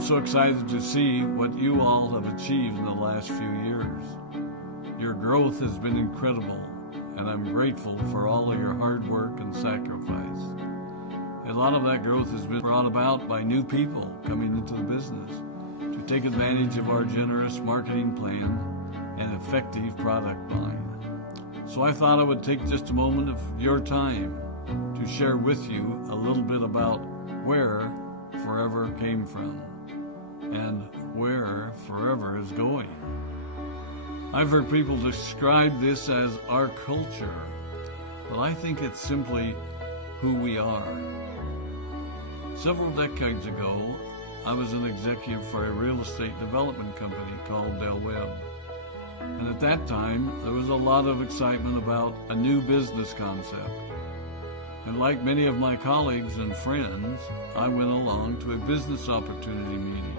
I'm so excited to see what you all have achieved in the last few years. Your growth has been incredible, and I'm grateful for all of your hard work and sacrifice. A lot of that growth has been brought about by new people coming into the business to take advantage of our generous marketing plan and effective product line. So I thought I would take just a moment of your time to share with you a little bit about where Forever came from and where Forever is going. I've heard people describe this as our culture, but I think it's simply who we are. Several decades ago, I was an executive for a real estate development company called Del Webb. And at that time, there was a lot of excitement about a new business concept. And like many of my colleagues and friends, I went along to a business opportunity meeting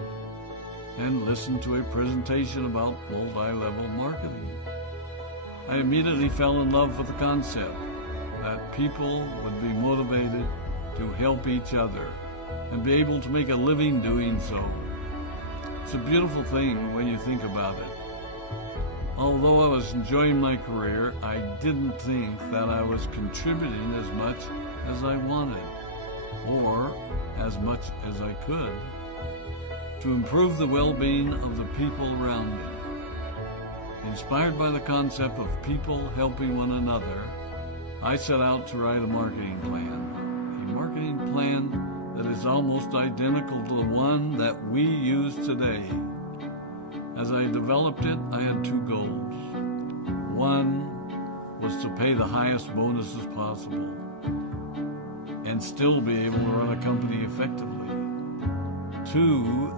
and listened to a presentation about multi-level marketing. I immediately fell in love with the concept that people would be motivated to help each other and be able to make a living doing so. It's a beautiful thing when you think about it. Although I was enjoying my career, I didn't think that I was contributing as much as I wanted, or as much as I could, to improve the well-being of the people around me. Inspired by the concept of people helping one another, I set out to write a marketing plan that is almost identical to the one that we use today. As I developed it, I had two goals. One was to pay the highest bonuses possible and still be able to run a company effectively. Two,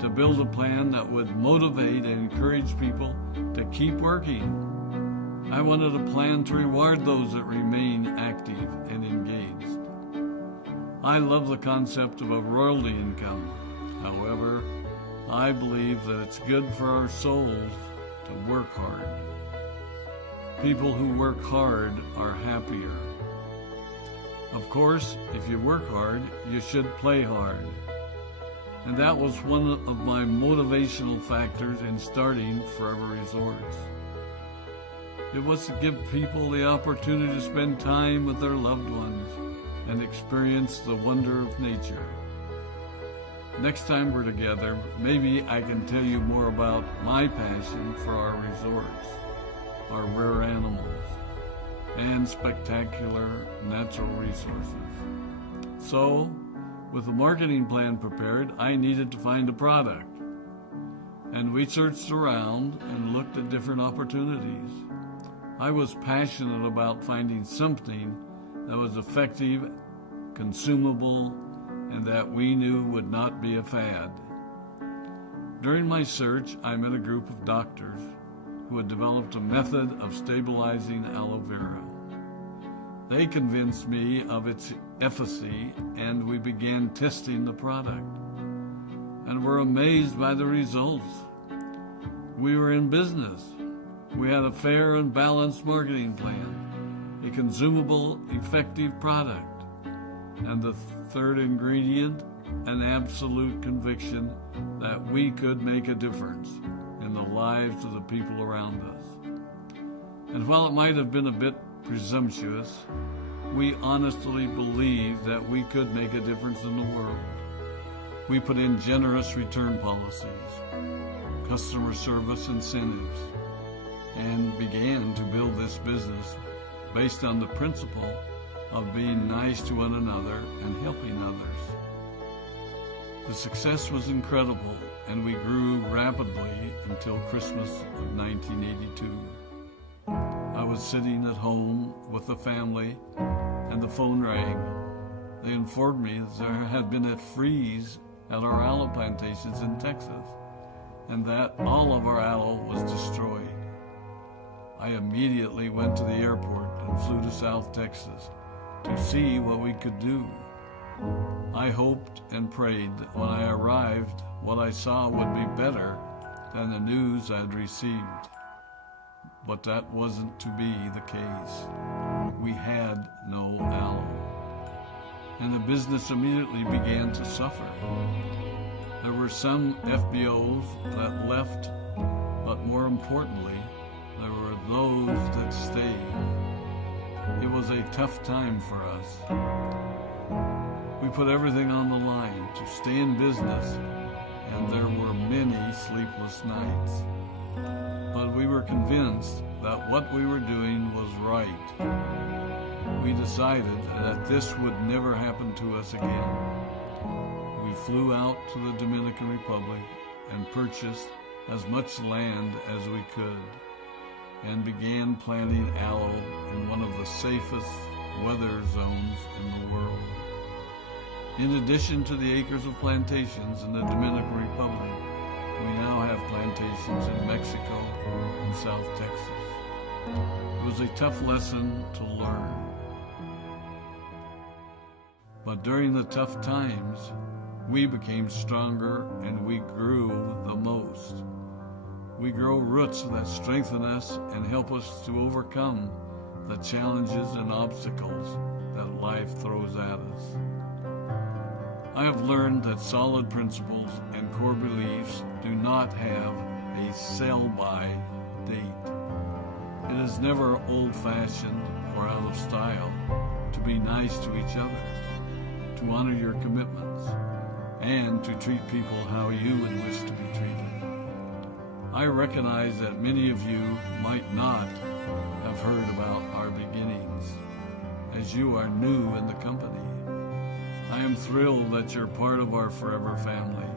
to build a plan that would motivate and encourage people to keep working. I wanted a plan to reward those that remain active and engaged. I love the concept of a royalty income. However, I believe that it's good for our souls to work hard. People who work hard are happier. Of course, if you work hard, you should play hard. And that was one of my motivational factors in starting Forever Resorts. It was to give people the opportunity to spend time with their loved ones and experience the wonder of nature. Next time we're together, maybe I can tell you more about my passion for our resorts, our rare animals, and spectacular natural resources. So, with the marketing plan prepared, I needed to find a product. And we searched around and looked at different opportunities. I was passionate about finding something that was effective, consumable, and that we knew would not be a fad. During my search, I met a group of doctors who had developed a method of stabilizing aloe vera. They convinced me of its efficacy, and we began testing the product, and were amazed by the results. We were in business. We had a fair and balanced marketing plan, a consumable, effective product, and the third ingredient, an absolute conviction that we could make a difference in the lives of the people around us. And while it might have been a bit presumptuous, we honestly believed that we could make a difference in the world. We put in generous return policies, customer service incentives, and began to build this business based on the principle of being nice to one another and helping others. The success was incredible, and we grew rapidly until Christmas of 1982. I was sitting at home with the family, and the phone rang. They informed me that there had been a freeze at our aloe plantations in Texas, and that all of our aloe was destroyed. I immediately went to the airport and flew to South Texas to see what we could do. I hoped and prayed that when I arrived, what I saw would be better than the news I had received. But that wasn't to be the case. We had no aloe, and the business immediately began to suffer. There were some FBOs that left, but more importantly, there were those that stayed. It was a tough time for us. We put everything on the line to stay in business, and there were many sleepless nights. But we were convinced that what we were doing was right. We decided that this would never happen to us again. We flew out to the Dominican Republic and purchased as much land as we could and began planting aloe in one of the safest weather zones in the world. In addition to the acres of plantations in the Dominican Republic, we now have plantations in Mexico and South Texas. It was a tough lesson to learn. But during the tough times, we became stronger and we grew the most. We grow roots that strengthen us and help us to overcome the challenges and obstacles that life throws at us. I have learned that solid principles and core beliefs do not have a sell-by date. It is never old-fashioned or out of style to be nice to each other, to honor your commitments, and to treat people how you would wish to be treated. I recognize that many of you might not have heard about our beginnings, as you are new in the company. I am thrilled that you're part of our forever family,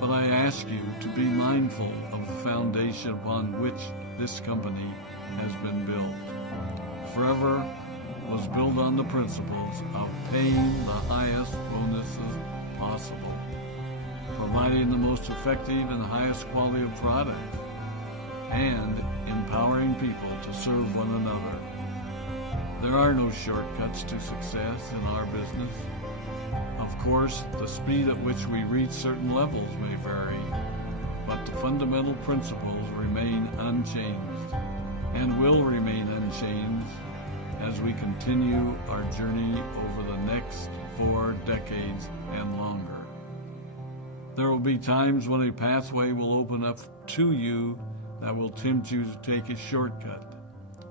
but I ask you to be mindful of the foundation upon which this company has been built. Forever was built on the principles of paying the highest bonuses possible, providing the most effective and highest quality of product, and empowering people to serve one another. There are no shortcuts to success in our business. Of course, the speed at which we reach certain levels may vary, but the fundamental principles remain unchanged and will remain unchanged as we continue our journey over the next 4 decades and longer. There will be times when a pathway will open up to you that will tempt you to take a shortcut,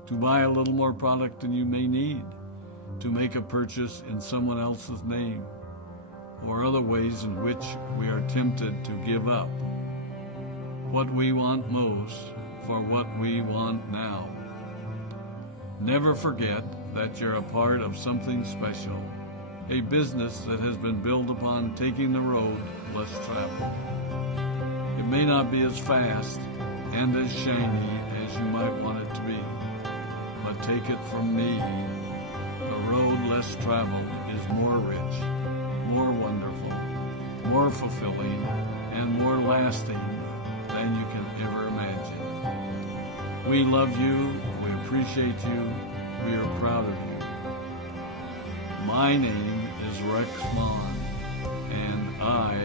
to buy a little more product than you may need, to make a purchase in someone else's name, or other ways in which we are tempted to give up what we want most for what we want now. Never forget that you're a part of something special, a business that has been built upon taking the road less traveled. It may not be as fast and as shiny as you might want it to be, but take it from me, the road less traveled is more rich, more wonderful, more fulfilling, and more lasting than you can ever imagine. We love you, we appreciate you, we are proud of you. My name is Rex Maughan, and I